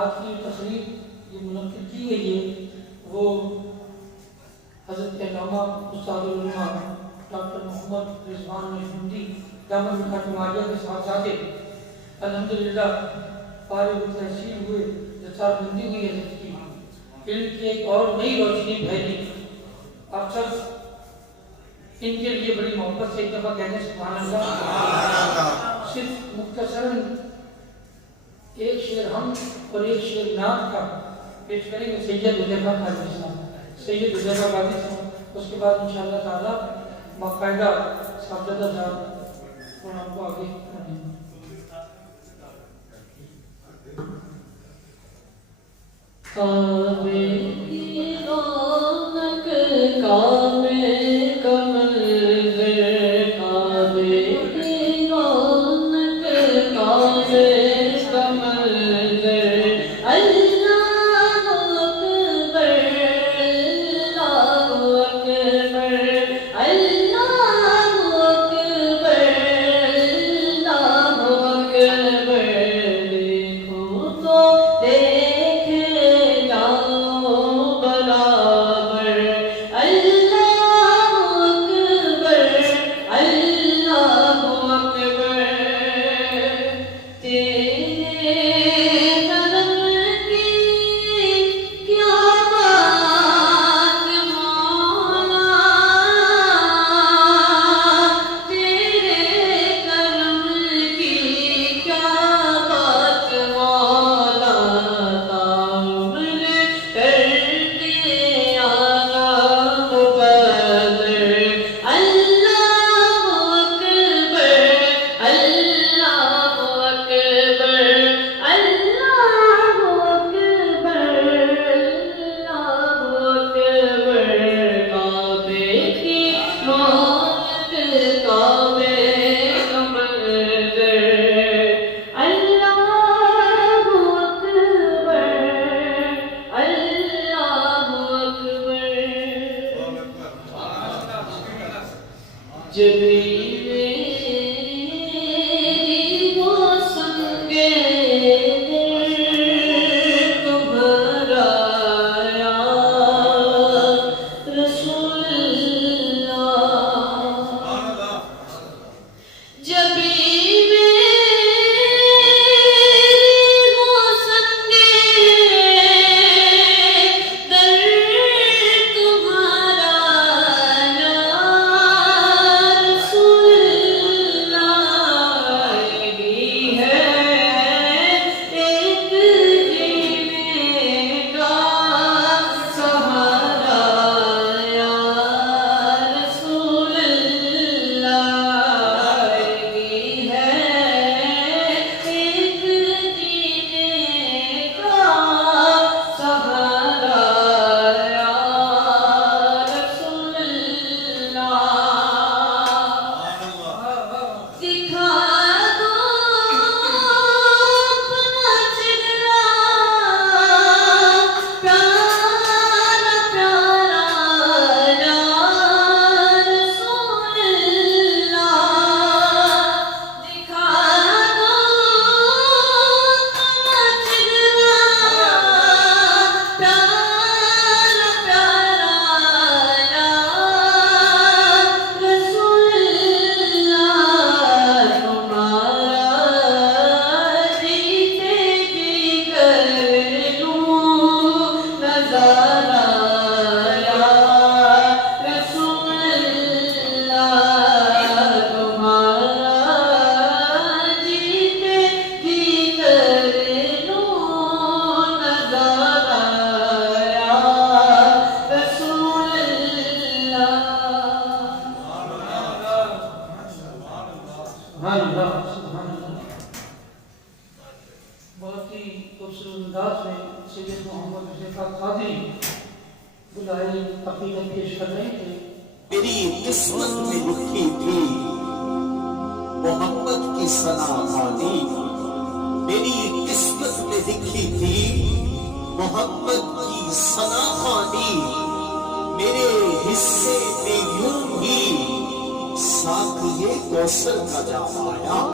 آج کی تقریب جو منعقد کی گئی ہے وہ حضرت علامہ استاد العلماء ڈاکٹر محمد رضوان ہندی دامن برکاتہ عالیہ کے صاحبزادے الحمدللہ فارغ التحصیل ہوئے، دستار بندی ہوئی حضرت کی، علم کی ایک اور نئی روشنی پھیلی۔ آپ سب ان کے لیے بڑی محبت سے ایک دفعہ کہنے سبحان اللہ۔ صرف مختصراً ایک شعر ہم اور ایک شعر نعت کا پیش کریں گے سید حذیفہ قادری صاحب، سید حذیفہ قادری صاحب، اس کے بعد انشاءاللہ تعالیٰ باقاعدہ صاحبزادہ صاحب اور آپ کو آگے کریں گے۔ کعبے کی رونق کعبے کا منظر، کعبے کی رونق کعبے کا منظر، اللہ اکبر اللہ اکبر اللہ اکبر اللہ اکبر، دیکھو تو جبریل میری وہ سنگے تمہارا یا رسول اللہ، جبریل میری وہ سنگے در تمہارا بہت ہی خوبصورت انداز میں سید محمد حذیفہ قادری بلائی عقیدت پیش کر رہے تھے۔ میری قسمت میں لکھی تھی محمد کی ثنا خوانی، میری قسمت میں لکھی تھی محمد کی ثنا خوانی، میرے حصے میں یوں ہی ساقیِ کوثر کا جام آیا۔